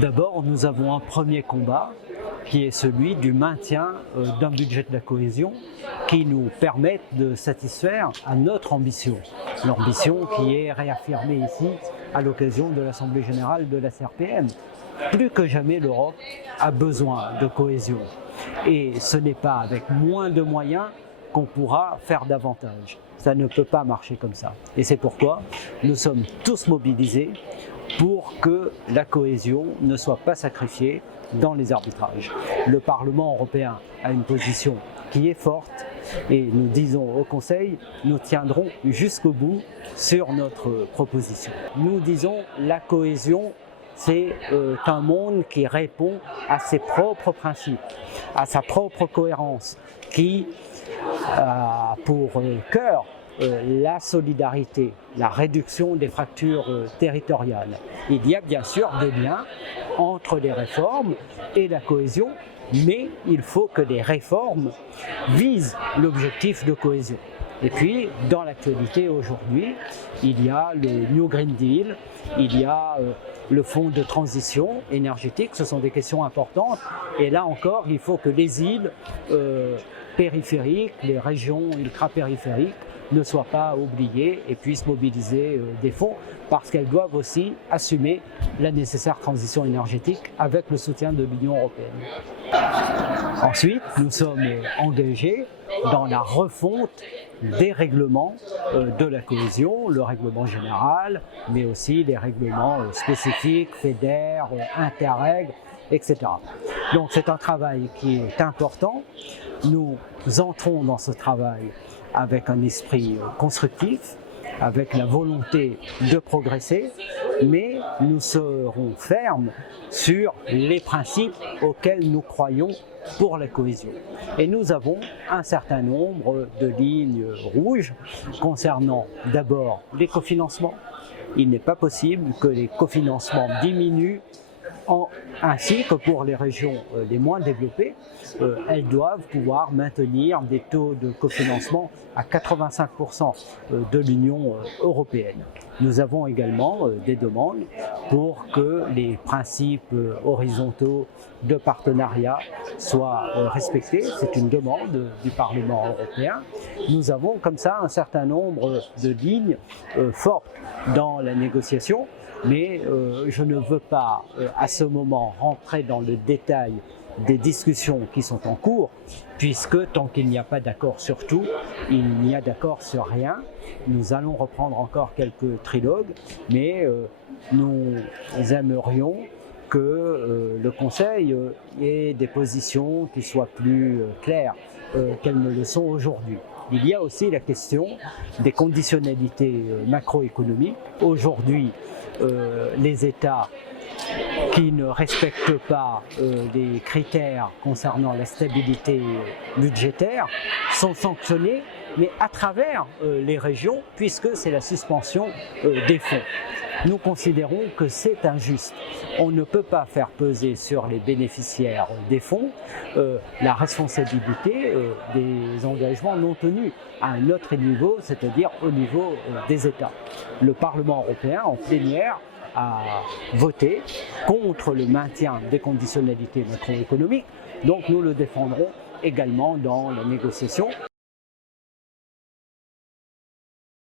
D'abord, nous avons un premier combat qui est celui du maintien d'un budget de la cohésion qui nous permette de satisfaire à notre ambition. L'ambition qui est réaffirmée ici à l'occasion de l'Assemblée générale de la CRPM. Plus que jamais, l'Europe a besoin de cohésion. Et ce n'est pas avec moins de moyens qu'on pourra faire davantage. Ça ne peut pas marcher comme ça. Et c'est pourquoi nous sommes tous mobilisés pour que la cohésion ne soit pas sacrifiée dans les arbitrages. Le Parlement européen a une position qui est forte et nous disons au Conseil, nous tiendrons jusqu'au bout sur notre proposition. Nous disons la cohésion, c'est un monde qui répond à ses propres principes, à sa propre cohérence, qui a pour cœur la solidarité, la réduction des fractures territoriales. Il y a bien sûr des liens entre les réformes et la cohésion, mais il faut que les réformes visent l'objectif de cohésion. Et puis, dans l'actualité aujourd'hui, il y a le New Green Deal, il y a le fonds de transition énergétique, ce sont des questions importantes. Et là encore, il faut que les îles périphériques, les régions ultra-périphériques, ne soient pas oubliées et puissent mobiliser des fonds parce qu'elles doivent aussi assumer la nécessaire transition énergétique avec le soutien de l'Union européenne. Ensuite, nous sommes engagés dans la refonte des règlements de la cohésion, le règlement général, mais aussi les règlements spécifiques, FEDER, Interreg, etc. Donc c'est un travail qui est important. Nous entrons dans ce travail avec un esprit constructif, avec la volonté de progresser, mais nous serons fermes sur les principes auxquels nous croyons pour la cohésion. Et nous avons un certain nombre de lignes rouges concernant d'abord les cofinancements. Il n'est pas possible que les cofinancements diminuent ainsi que pour les régions les moins développées, elles doivent pouvoir maintenir des taux de cofinancement à 85% de l'Union européenne. Nous avons également des demandes pour que les principes horizontaux de partenariat soient respectés. C'est une demande du Parlement européen. Nous avons comme ça un certain nombre de lignes fortes dans la négociation. Mais je ne veux pas à ce moment rentrer dans le détail des discussions qui sont en cours, puisque tant qu'il n'y a pas d'accord sur tout, il n'y a d'accord sur rien. Nous allons reprendre encore quelques trilogues, mais nous aimerions que le Conseil ait des positions qui soient plus claires qu'elles ne le sont aujourd'hui. Il y a aussi la question des conditionnalités macroéconomiques. Aujourd'hui, les États qui ne respectent pas les critères concernant la stabilité budgétaire sont sanctionnés, mais à travers les régions, puisque c'est la suspension des fonds. Nous considérons que c'est injuste. On ne peut pas faire peser sur les bénéficiaires des fonds la responsabilité des engagements non tenus à un autre niveau, c'est-à-dire au niveau des États. Le Parlement européen, en plénière, a voté contre le maintien des conditionnalités macroéconomiques, donc nous le défendrons également dans la négociation.